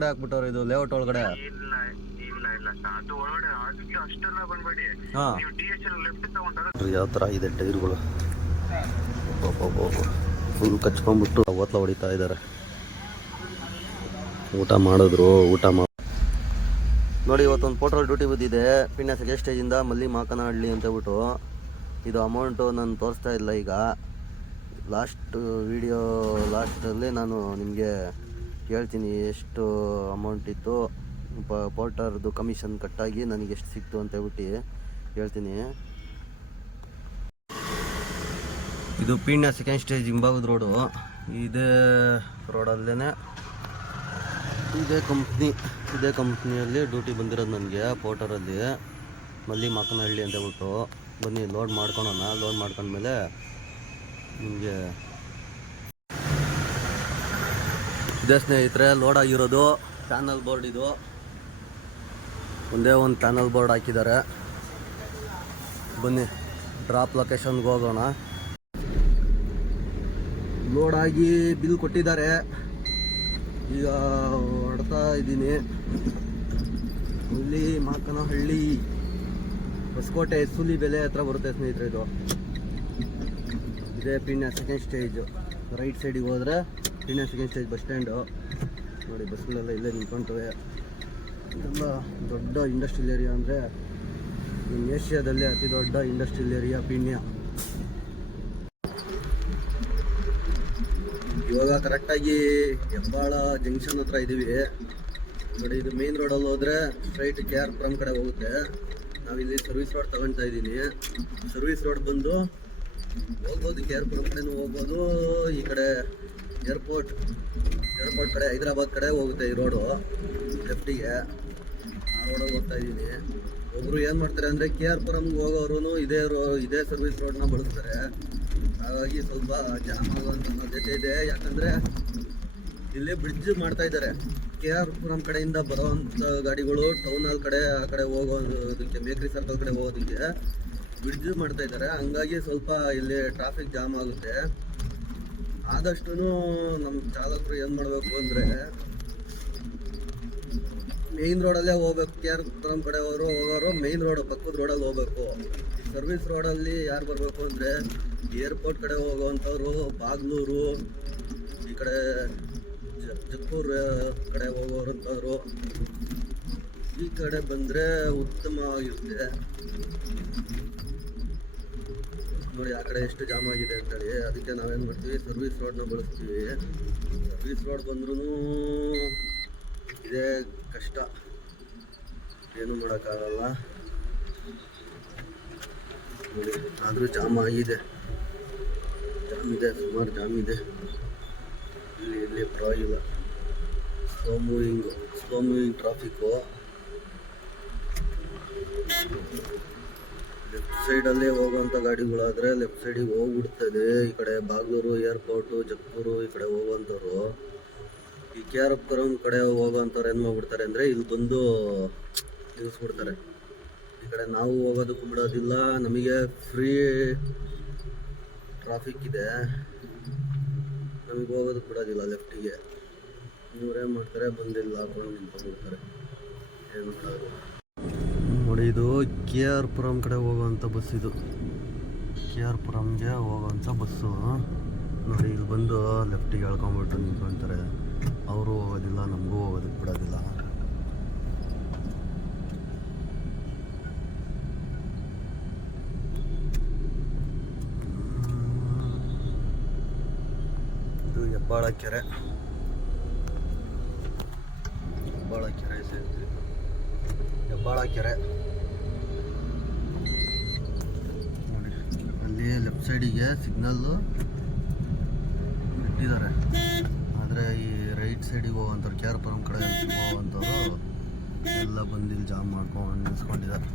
ಒಳಗಡೆ ಹಾಕ್ಬಿಟ್ಟವ್ರೆ ಇದು ಲೇಔಟ್ ಒಳಗಡೆ? ಇಲ್ಲ ಇಲ್ಲ ಇಲ್ಲ. ಸರ್ ಅದು ಒಳಗಡೆ ಅದಕ್ಕೆ ಅಷ್ಟೆಲ್ಲ ಬಂದ್ಬೇಡಿ. ಹಾ. ನೀವು ಡಿ ಎಸ್ ಎಲ್ ಲೆಫ್ಟ್ ತಗೊಂಡಾಗ ಯಾವ ಥರ ಇದೆ ಟೈರ್ಗಳು? ಫುಲ್ ಕಚ್ಕೊಂಡ್ಬಿಟ್ಟು ಓತ್ಲ ಹೊಡಿತಾ ಇದ್ದಾರೆ. ಊಟ ಮಾಡಿದ್ರು ಊಟ ಮಾ ನೋಡಿ ಇವತ್ತೊಂದು ಪೋಟ್ರೋಲ್ ಡ್ಯೂಟಿ ಬಿದ್ದಿದೆ. ಪಿಣ್ಯ ಸೆಕೆಂಡ್ ಸ್ಟೇಜಿಂದ ಮಲ್ಲಿ ಮಾಕನಹಳ್ಳಿ ಅಂತ ಹೇಳ್ಬಿಟ್ಟು ಇದು ಅಮೌಂಟು ನಾನು ತೋರಿಸ್ತಾ ಇಲ್ಲ ಈಗ. ಲಾಸ್ಟ್ ವಿಡಿಯೋ ಲಾಸ್ಟಲ್ಲಿ ನಾನು ನಿಮಗೆ ಕೇಳ್ತೀನಿ ಎಷ್ಟು ಅಮೌಂಟ್ ಇತ್ತು. ಪೋರ್ಟರ್ದು ಕಮಿಷನ್ ಕಟ್ಟಾಗಿ ನನಗೆ ಎಷ್ಟು ಸಿಕ್ತು ಅಂತ ಹೇಳ್ಬಿಟ್ಟು ಹೇಳ್ತೀನಿ. ಇದು ಪೀಣ್ಯ ಸೆಕೆಂಡ್ ಸ್ಟೇಜ್ ಹಿಂಭಾಗದ ರೋಡು ಇದೇ ರೋಡಲ್ಲೇ ಇದೇ ಕಂಪ್ನಿ ಇದೇ ಕಂಪ್ನಿಯಲ್ಲಿ ಡ್ಯೂಟಿ ಬಂದಿರೋದು ನನಗೆ ಪೋರ್ಟರಲ್ಲಿ ಮಲ್ಲಿ ಮಾಕನಹಳ್ಳಿ ಅಂತ ಹೇಳ್ಬಿಟ್ಟು. ಬನ್ನಿ ಲೋಡ್ ಮಾಡ್ಕೊಳೋಣ. ಲೋಡ್ ಮಾಡ್ಕೊಂಡ್ಮೇಲೆ ನಿಮಗೆ ಇದೇ ಸ್ನೇಹಿತರೆ ಲೋಡ್ ಆಗಿರೋದು ಪ್ಯಾನಲ್ ಬೋರ್ಡ್ ಇದು. ಒಂದೇ ಒಂದು ಪ್ಯಾನಲ್ ಬೋರ್ಡ್ ಹಾಕಿದ್ದಾರೆ. ಬನ್ನಿ ಡ್ರಾಪ್ ಲೊಕೇಶನ್ಗೆ ಹೋಗೋಣ. ಲೋಡ್ ಆಗಿ ಬಿಲ್ ಕೊಟ್ಟಿದ್ದಾರೆ. ಈಗ ಹೊಡ್ತಾ ಇದ್ದೀನಿ. ಇಲ್ಲಿ ಮಾಕನಹಳ್ಳಿ, ಹೊಸಕೋಟೆ ಸುಲಿ ಬೆಲೆ ಹತ್ರ ಬರುತ್ತೆ ಸ್ನೇಹಿತರೆ ಇದು. ಇದೇ ಪಿಣ್ಯ ಸೆಕೆಂಡ್ ಸ್ಟೇಜು. ರೈಟ್ ಸೈಡಿಗೆ ಹೋದ್ರೆ Peenya second stage bus stand. ನೋಡಿ ಬಸ್ಗಳೆಲ್ಲ ಇಲ್ಲೇ ನಿಂತ್ಕೊಂತವೆ. ಇದೆಲ್ಲ ದೊಡ್ಡ ಇಂಡಸ್ಟ್ರಿಯಲ್ ಏರಿಯಾ ಅಂದರೆ ನಮ್ಮ ಏಷ್ಯಾದಲ್ಲೇ ಅತಿ ದೊಡ್ಡ ಇಂಡಸ್ಟ್ರಿಯಲ್ ಏರಿಯಾ ಪೀಣ್ಯ. ಇವಾಗ ಕರೆಕ್ಟಾಗಿ ಹೆಬ್ಬಾಳ ಜಂಕ್ಷನ್ ಹತ್ರ ಇದ್ದೀವಿ ನೋಡಿ, ಇದು ಮೇನ್ ರೋಡಲ್ಲಿ ಹೋದ್ರೆ ಸ್ಟ್ರೈಟ್ ಕೆ ಆರ್ ಪುರಂ ಕಡೆ ಹೋಗುತ್ತೆ. ನಾವಿಲ್ಲಿ ಸರ್ವಿಸ್ ರೋಡ್ ತಗೊಳ್ತಾ ಇದ್ದೀನಿ. ಸರ್ವಿಸ್ ರೋಡ್ ಬಂದು ಹೋಗ್ಬೋದು ಕೆ ಆರ್ ಪುರಂ ಕಡೆನೂ ಹೋಗ್ಬೋದು, ಈ ಕಡೆ ಏರ್ಪೋರ್ಟ್ ಏರ್ಪೋರ್ಟ್ ಕಡೆ, ಹೈದರಾಬಾದ್ ಕಡೆ ಹೋಗುತ್ತೆ ಈ ರೋಡು ಲೆಫ್ಟಿಗೆ ಆ ರೋಡಲ್ಲಿ ಹೋಗ್ತಾ ಇದ್ದೀನಿ ಒಬ್ಬರು ಏನು ಮಾಡ್ತಾರೆ ಅಂದರೆ ಕೆ ಆರ್ ಪುರಂಗೆ ಹೋಗೋರು ಇದೇ ರೋ ಇದೇ ಸರ್ವಿಸ್ ರೋಡ್ನ ಬಳಸ್ತಾರೆ. ಹಾಗಾಗಿ ಸ್ವಲ್ಪ ಜಾಮ್ ಆಗುವಂಥ ಸಾಧ್ಯತೆ ಇದೆ. ಯಾಕಂದರೆ ಇಲ್ಲಿ ಬ್ರಿಡ್ಜ್ ಮಾಡ್ತಾ ಇದ್ದಾರೆ. ಕೆ ಆರ್ ಪುರಂ ಕಡೆಯಿಂದ ಬರೋವಂಥ ಗಾಡಿಗಳು ಟೌನ್ ಹಾಲ್ ಕಡೆ, ಆ ಕಡೆ ಹೋಗೋದಕ್ಕೆ ಬೇಕ್ರಿ ಸರ್ಕಲ್ ಕಡೆ ಹೋಗೋದಕ್ಕೆ ಬ್ರಿಡ್ಜ್ ಮಾಡ್ತಾ ಇದ್ದಾರೆ. ಹಂಗಾಗಿ ಸ್ವಲ್ಪ ಇಲ್ಲಿ ಟ್ರಾಫಿಕ್ ಜಾಮ್ ಆಗುತ್ತೆ. ಆದಷ್ಟು ನಮ್ಮ ಚಾಲಕರು ಏನು ಮಾಡಬೇಕು ಅಂದರೆ ಮೇಯ್ನ್ ರೋಡಲ್ಲೇ ಹೋಗ್ಬೇಕು. ಕೆ ಆರ್ ಪುರಂ ಕಡೆ ಅವರು ಹೋಗೋರು ಮೇಯ್ನ್ ರೋಡ್ ಪಕ್ಕದ ರೋಡಲ್ಲಿ ಹೋಗ್ಬೇಕು. ಸರ್ವಿಸ್ ರೋಡಲ್ಲಿ ಯಾರು ಬರಬೇಕು ಅಂದರೆ ಏರ್ಪೋರ್ಟ್ ಕಡೆ ಹೋಗುವಂಥವ್ರು, ಬಾಗ್ಲೂರು, ಈ ಕಡೆ ಜಕ್ಕೂರು ಕಡೆ ಹೋಗೋರಂಥವ್ರು. ಈ ಕಡೆ ಬಂದರೆ ಉತ್ತಮವಾಗಿರುತ್ತೆ. ನೋಡಿ, ಆ ಕಡೆ ಎಷ್ಟು ಜಾಮ್ ಆಗಿದೆ ಅಂತೇಳಿ. ಅದಕ್ಕೆ ನಾವೇನು ಮಾಡ್ತೀವಿ? ಸರ್ವಿಸ್ ರೋಡ್ನ ಬಳಸ್ತೀವಿ. ಸರ್ವಿಸ್ ರೋಡ್ ಬಂದ್ರೂ ಇದೇ ಕಷ್ಟ. ಏನು ಮಾಡೋಕ್ಕಾಗಲ್ಲ. ನೋಡಿ, ಆದರೂ ಜಾಮ್ ಆಗಿದೆ. ಜಾಮ್ ಇದೆ, ಸುಮಾರು ಜಾಮ್ ಇದೆ. ಇಲ್ಲಿ ಇಲ್ಲಿ ಪರವಾಗಿಲ್ಲ slow moving slow moving traffic left ಸೈಡಲ್ಲೇ ಹೋಗುವಂಥ ಗಾಡಿಗಳಾದರೆ ಲೆಫ್ಟ್ ಸೈಡಿಗೆ ಹೋಗ್ಬಿಡ್ತದೆ. ಈ ಕಡೆ ಬಾಗ್ಲೂರು ಏರ್ಪೋರ್ಟು ಜಕ್ಕೂರು ಈ ಕಡೆ ಹೋಗುವಂಥವ್ರು. ಈ ಕೆ ಆರ್ ಪುರಂ ಕಡೆ ಹೋಗೋವಂಥವ್ರು ಏನು ಮಾಡ್ಬಿಡ್ತಾರೆ ಅಂದರೆ ಇಲ್ಲಿ ಬಂದು ನಿಲ್ಲಿಸ್ಬಿಡ್ತಾರೆ ಈ ಕಡೆ ನಾವು ಹೋಗೋದಕ್ಕೂ ಬಿಡೋದಿಲ್ಲ, ನಮಗೆ ಫ್ರೀ ಟ್ರಾಫಿಕ್ ಇದೆ. ನಮಗೆ ಹೋಗೋದಕ್ಕೆ ಬಿಡೋದಿಲ್ಲ ಲೆಫ್ಟಿಗೆ ಇವ್ರೇನು ಮಾಡ್ತಾರೆ, ಬಂದಿಲ್ಲ, ಹಾಕೊಂಡು ನಿಂತ್ಕೊಂಡ್ಬಿಡ್ತಾರೆ. ಏನು ಮಾಡೋದು? ನೋಡಿ, ಇದು ಕೆ ಆರ್ ಪುರಂ ಕಡೆ ಹೋಗುವಂಥ ಬಸ್ ಇದು. ಕೆ ಆರ್ ಪುರಂಗೆ ಹೋಗುವಂಥ ಬಸ್ಸು ನೋಡಿ, ಇಲ್ಲಿ ಬಂದು ಲೆಫ್ಟಿಗೆ ಎಳ್ಕೊಂಬಿಟ್ಟು ನಿಂತ್ಕೊಂತಾರೆ. ಅವರು ಹೋಗೋದಿಲ್ಲ, ನಮಗೂ ಹೋಗೋದಕ್ಕೆ ಬಿಡೋದಿಲ್ಲ. ಇದು ಹೆಬ್ಬಾಳ ಕೆರೆ ಹೆಬ್ಬಾಳ ಕೆರೆ ಸೇರಿಸಿ ಹೆಬ್ಬಾಳ ಕೆರೆ ನೋಡಿ, ಅಲ್ಲಿ ಲೆಫ್ಟ್ ಸೈಡಿಗೆ ಸಿಗ್ನಲ್ಲು ಇಟ್ಟಿದ್ದಾರೆ. ಆದರೆ ಈ ರೈಟ್ ಸೈಡಿಗೆ ಹೋಗುವಂಥವ್ರು ಕೆ ಆರ್ ಪುರಂ ಕಡೆ ಹೋಗುವಂಥವ್ರು ಎಲ್ಲ ಬಂದು ಇಲ್ಲಿ ಜಾಮ್ ಮಾಡ್ಕೊಂಡು ನಿಲ್ಸ್ಕೊಂಡಿದ್ದಾರೆ.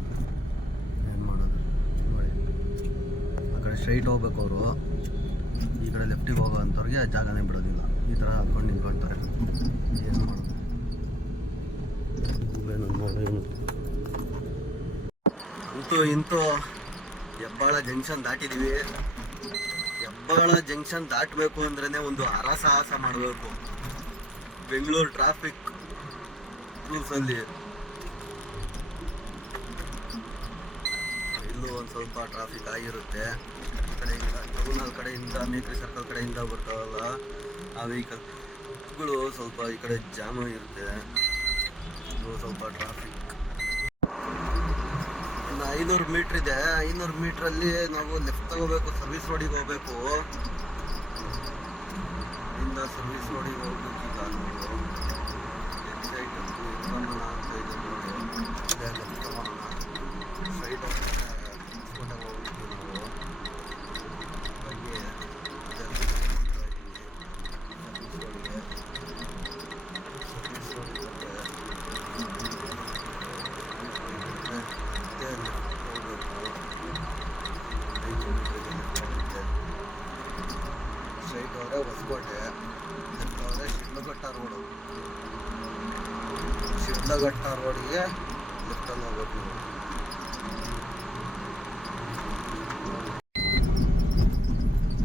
ಏನು ಮಾಡೋದು? ನೋಡಿ. ಆ ಕಡೆ ಸ್ಟ್ರೈಟ್ ಹೋಗ್ಬೇಕು ಅವರು. ಈ ಕಡೆ ಲೆಫ್ಟಿಗೆ ಹೋಗೋವಂಥವ್ರಿಗೆ ಜಾಗನೇ ಬಿಡೋದಿಲ್ಲ. ಈ ಥರ ಹಾಕೊಂಡು ನಿಂತ್ಕೊಳ್ತಾರೆ ಏನು ಮಾಡೋದು? ಏನು? ಇಂತೂ ಇಂತೂ ಹೆಬ್ಬಾಳ ಜಂಕ್ಷನ್ ದಾಟಿದೀವಿ. ಹೆಬ್ಬಾಳ ಜಂಕ್ಷನ್ ದಾಟಬೇಕು ಅಂದ್ರೇ ಒಂದು ಹರಸಾಹಸ ಮಾಡಬೇಕು. ಬೆಂಗಳೂರು ಟ್ರಾಫಿಕ್ ರೂಲ್ಸಲ್ಲಿ ಇಲ್ಲೂ ಒಂದು ಸ್ವಲ್ಪ ಟ್ರಾಫಿಕ್ ಆಗಿರುತ್ತೆ. ಈ ಕಡೆಯಿಂದ ಟೌನಲ್ ಕಡೆಯಿಂದ ಮೇಕ್ರಿ ಸರ್ಕಲ್ ಕಡೆಯಿಂದ ಬರ್ತಾವಲ್ಲ, ಆ ವೆಹಿಕಲ್ಗಳು ಸ್ವಲ್ಪ ಈ ಕಡೆ ಜಾಮ್ ಇರುತ್ತೆ ಇದು ಸ್ವಲ್ಪ ಟ್ರಾಫಿಕ್ ಇನ್ನು ಐನೂರು ಮೀಟ್ರ್ ಇದೆ. ಐನೂರು ಮೀಟ್ರಲ್ಲಿ ನಾವು ಲೆಫ್ಟ್ ತಗೋಬೇಕು ಸರ್ವಿಸ್ ರೋಡಿಗೆ ಹೋಗ್ಬೇಕು. ಇಲ್ಲಿಂದ ಸರ್ವಿಸ್ ರೋಡಿಗೆ ಹೋಗ್ಬೇಕು ಈಗ. ಶಿಡ್ಲಘಟ್ಟ ರೋಡಿಗೆ ಲೆಫ್ಟಲ್ಲಿ ಹೋಗ್ಬೇಕು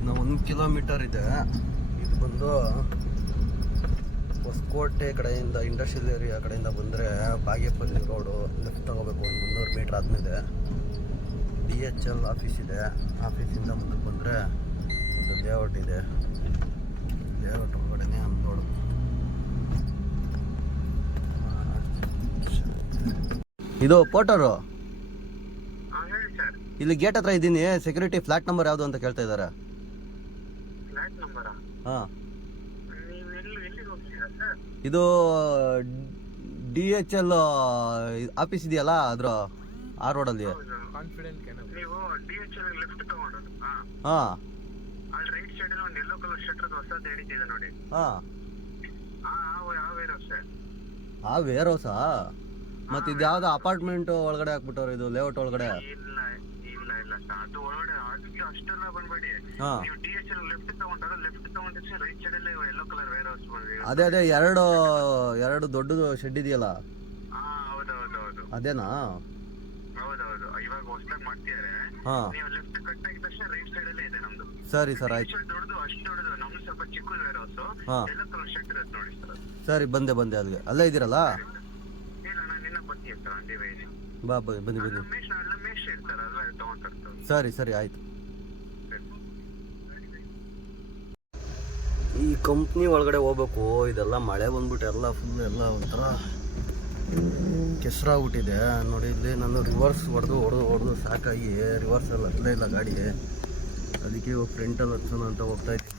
ನಾವು ಒಂದು ಕಿಲೋಮೀಟರ್ ಇದೆ. ಇದು ಬಂದು ಹೊಸಕೋಟೆ ಕಡೆಯಿಂದ, ಇಂಡಸ್ಟ್ರಿಯಲ್ ಏರಿಯಾ ಕಡೆಯಿಂದ ಬಂದರೆ ಬಾಗೇಪಲ್ಲಿ ರೋಡು ಲೆಫ್ಟ್ ತಗೋಬೇಕು. ಒಂದು ಮುನ್ನೂರು ಮೀಟ್ರ್ ಆದಮೇಲೆ ಡಿ ಎಚ್ ಎಲ್ ಆಫೀಸ್ ಇದೆ. ಆಫೀಸಿಂದ ಮುಂದಕ್ಕೆ ಬಂದರೆ ಒಂದು ಲೇಔಟ್ ಇದೆ. ಇದು ಪೋಟರು ಇಲ್ಲಿ ಗೇಟ್ ಹತ್ರ ಇದ್ದೀನಿ. ಸೆಕ್ಯೂರಿಟಿ ಫ್ಲಾಟ್ ನಂಬರ್ ಯಾವುದು ಅಂತ ಕೇಳ್ತಾ ಇದ್ದಾರೆ. ಫ್ಲಾಟ್ ನಂಬರಾ? ಹಾಂ. ನೀವು ಎಲ್ಲಿ ಹೋಗ್ತೀರಾ ಸರ್? ಇದು ಡಿ ಎಚ್ ಎಲ್ ಆಫೀಸ್ ಇದೆಯಲ್ಲ ಅದ್ರ ಆ ರೋಡಲ್ಲಿ. ಹಾ? ಹಾಂ. ಅಲ್ಲಿ ರೈಟ್ ಸೈಡ್ ಒಂದು ಯೆಲ್ಲೋ ಕಲರ್ ಶಟರ್ ಹೊಸದು ಹಿಡಿತಿದೆ ನೋಡಿ. ಹಾಂ. ಆ ಆ ಯಾವ ವೇರೋ ಸರ್. ಆ ವೇರ್ ಹೌಸಾ ಮತ್ತು ಇದು ಯಾವ್ದು ಅಪಾರ್ಟ್ಮೆಂಟ್ ಒಳಗಡೆ ಹಾಕ್ಬಿಟ್ಟವ್ರ ಇದು ಲೇಔಟ್ ಒಳಗಡೆ? ಇಲ್ಲ ಇಲ್ಲ ಇಲ್ಲ ಸರ್. ಅದು ಒಳಗಡೆ ಅದಕ್ಕೆ ಅಷ್ಟೆಲ್ಲ ಬಂದ್ಬೇಡಿ. ಹಾಂ. ನೀವು ಡಿ ಎಚ್ ಎಲ್ ಲೆಫ್ಟ್ ತಗೊಂಡಾಗ ಲೆಫ್ಟ್ ತಗೊಂಡ ರೈಟ್ ಸೈಡ್ ಅಲ್ಲಿ ಯೆಲ್ಲೋ ಕಲರ್ ವೇರ್ ಹೌಸ್ ಬಂದ್ವಿ ಅದೇ ಅದೇ ಎರಡು ಎರಡು ದೊಡ್ಡದು ಶೆಡ್ ಇದೆಯಲ್ಲ? ಹಾ ಹೌದೌದು ಹೌದು ಅದೇನಾ? ಹೌದೌದು. ಇವಾಗ ಹೊಸದಾಗಿ ಮಾಡ್ತಿದ್ದಾರೆ ಹಾಂ. ನೀವು ಲೆಫ್ಟ್ ಕಟ್ ಆಗಿದ ತಕ್ಷಣ ರೈಟ್ ಸೈಡ್ ಅಲ್ಲೇ ಇದೆ ನಮ್ದು. ಸರಿ ಸರ್ ಆಯ್ತು. ಅಷ್ಟು ದೊಡ್ಡದು ಅಷ್ಟು ದೊಡ್ಡದು. ನಮ್ದು ಸ್ವಲ್ಪ ಚಿಕ್ಕದು ವೇರ್ ಹೌಸ್ ಹಾಂ. ಎಲ್ಲ ಕಲರ್ ಶರ್ಟ್ ಇರುತ್ತೆ ನೋಡಿ ಸರ್. ಸರಿ ಬಂದೆ ಬಂದೆ ಅಲ್ಲಿಗೆ. ಅಲ್ಲೇ ಇದ್ದೀರಲ್ಲ ಬಾ ಬನ್ನಿ ಬನ್ನಿ. ಬನ್ನಿ ಇರ್ತಾರೆ ಸರಿ ಸರಿ ಆಯ್ತು. ಈ ಕಂಪ್ನಿ ಒಳಗಡೆ ಹೋಗ್ಬೇಕು ಇದೆಲ್ಲ ಮಳೆ ಬಂದ್ಬಿಟ್ಟು ಎಲ್ಲ ಫುಲ್ ಎಲ್ಲ ಒಂಥರ ಕೆಸರಾಗ್ಬಿಟ್ಟಿದೆ. ನೋಡಿ ಇಲ್ಲಿ ನಾನು ರಿವರ್ಸ್ ಹೊಡೆದು ಹೊಡೆದು ಹೊಡೆದು ಸಾಕಾಗಿ ರಿವರ್ಸ್ ಎಲ್ಲ ಹತ್ತಲೇ ಇಲ್ಲ ಗಾಡಿ. ಅದಕ್ಕೆ ಇವಾಗ ಫ್ರಂಟಲ್ಲಿ ಹತ್ಸೋಣ ಅಂತ ಹೋಗ್ತಾ ಇದ್ದೀನಿ.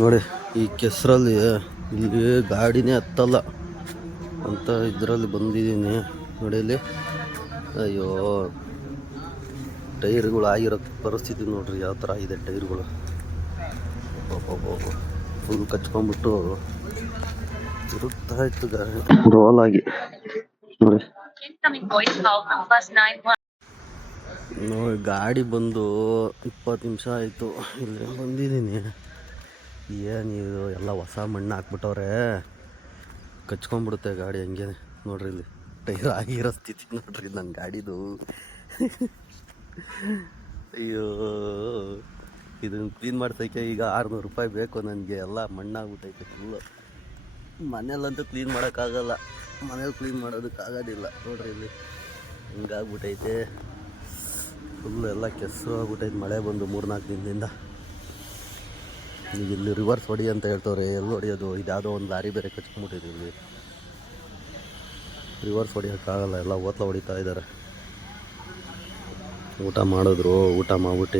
ನೋಡಿ ಈ ಕೆಸರಲ್ಲಿ ಇಲ್ಲಿ ಗಾಡಿನೇ ಹತ್ತಲ್ಲ ಅಂತ ಇದರಲ್ಲಿ ಬಂದಿದ್ದೀನಿ. ನೋಡಿಲಿ ಅಯ್ಯೋ ಟೈರ್ಗಳು ಆಗಿರೋ ಪರಿಸ್ಥಿತಿ ನೋಡ್ರಿ ಯಾವ ಥರ ಇದೆ ಟೈರ್ಗಳು. ಫುಲ್ ಕಚ್ಕೊಂಡ್ಬಿಟ್ಟು ತಿರುಗ್ತಾ ಇತ್ತು ಗಾಡಿ. ರೋಲ್ ಆಗಿ. ನೋಡಿ. ನೋಡಿ ಗಾಡಿ ಬಂದು ಇಪ್ಪತ್ತು ನಿಮಿಷ ಆಯಿತು. ಇಲ್ಲಿ ಬಂದಿದ್ದೀನಿ. ಏನಿದು ಎಲ್ಲ ಹೊಸ ಮಣ್ಣು ಹಾಕ್ಬಿಟ್ಟವ್ರೆ. ಕಚ್ಕೊಂಡ್ಬಿಡುತ್ತೆ ಗಾಡಿ ಹಂಗೆ. ನೋಡ್ರಿ ಇಲ್ಲಿ ಟೈರ್ ಆಗಿರೋ ಸ್ಥಿತಿ ನೋಡ್ರಿ ನನ್ನ ಗಾಡಿದು. ಅಯ್ಯೋ ಇದನ್ನು ಕ್ಲೀನ್ ಮಾಡ್ಸೋಕ್ಕೆ ಈಗ ಆರುನೂರು ರೂಪಾಯಿ ಬೇಕು ನನಗೆ. ಎಲ್ಲ ಮಣ್ಣಾಗ್ಬಿಟ್ಟೈತೆ ಫುಲ್ಲು ಮನೇಲಂತೂ ಕ್ಲೀನ್ ಮಾಡೋಕ್ಕಾಗಲ್ಲ. ಮನೇಲಿ ಕ್ಲೀನ್ ಮಾಡೋದಕ್ಕಾಗೋದಿಲ್ಲ ನೋಡ್ರಿ ಇಲ್ಲಿ ಹಿಂಗಾಗ್ಬಿಟ್ಟೈತೆ. ಫುಲ್ ಎಲ್ಲ ಕೆಸರು ಆಗ್ಬಿಟ್ಟೈತೆ. ಮಳೆ ಬಂದು ಮೂರ್ನಾಲ್ಕು ದಿನದಿಂದ. ಈಗ ಇಲ್ಲಿ ರಿವರ್ಸ್ ಹೊಡಿ ಅಂತ ಹೇಳ್ತವ್ರೆ ಎಲ್ಲಿ ಹೊಡಿಯೋದು, ಇದ್ಯಾವುದೋ ಒಂದು ಲಾರಿ ಬೇರೆ ಕಚ್ಕೊಂಡ್ಬಿಟ್ಟಿದೆ ಇಲ್ಲಿ ರಿವರ್ಸ್ ಹೊಡಿಯೋಕ್ಕಾಗಲ್ಲ ಎಲ್ಲ ಓತ್ಲ ಹೊಡಿತಾ ಇದ್ದಾರೆ. ಊಟ ಮಾಡಿದ್ರು, ಊಟ ಮಾಡ್ಬಿಟ್ಟು